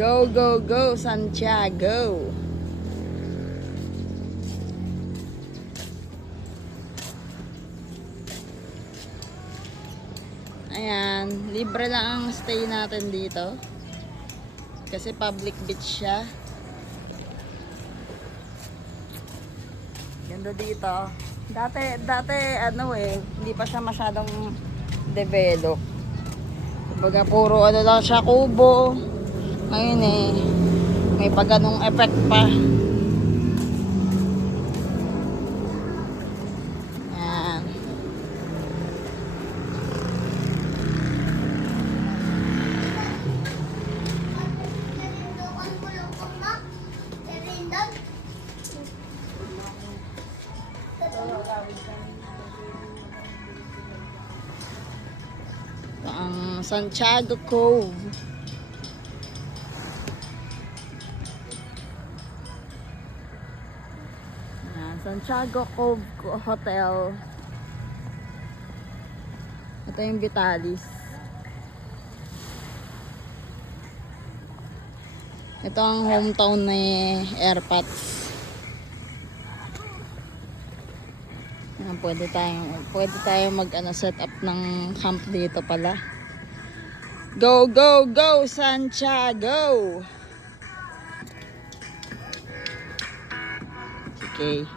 Go, go, go, Santiago! Ayan, libre lang ang stay natin dito. Kasi public beach siya. Ganda dito. Dati ano hindi pa siya masyadong develop. Kumbaga puro ano lang siya, kubo. Ngayon may pagganong effect pa. Ayan. Ito ang Santiago Cove. Santiago Cove Hotel. Ito yung Vitalis. Ito ang hometown ni Airpods. Pwede tayong set up ng camp dito pala. Go, go, go, Santiago! Okay.